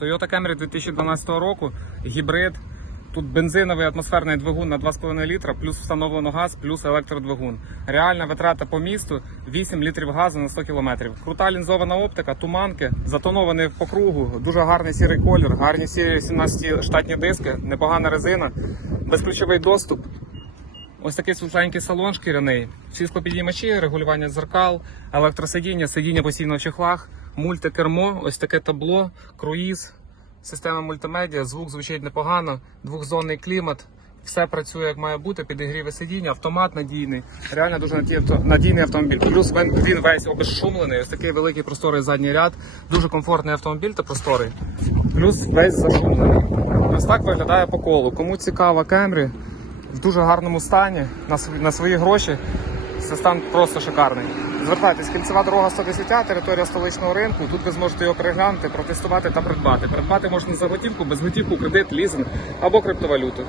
Toyota Camry 2012 року, гібрид. Тут бензиновий атмосферний двигун на 2,5 літра, плюс встановлено газ, плюс електродвигун. Реальна витрата по місту 8 літрів газу на 100 кілометрів. Крута лінзована оптика, туманки, затонований по кругу, дуже гарний сірий колір, гарні сірі 17 штатні диски, непогана резина, безключовий доступ. Ось такий світленький салон шкіряний, всі склопідіймачі, регулювання дзеркал, електросидіння, сидіння постійно в чехлах, мультикермо, ось таке табло, круїз, система мультимедіа, звук звучить непогано, двохзонний клімат. Все працює як має бути, підігріве сидіння, автомат надійний. Реально дуже надійний автомобіль. Плюс він він весь обезшумлений, ось такий великий просторий задній ряд, дуже комфортний автомобіль та просторий. Плюс весь зашумлений. Ось так виглядає по колу. Кому цікава Кемрі, в дуже гарному стані на свої гроші. Це стан просто шикарний. Звертайтесь, кільцева дорога 110, територія столичного ринку. Тут ви зможете його переглянути, протестувати та придбати. Придбати можна за готівку, без готівку, кредит, лізинг або криптовалюту.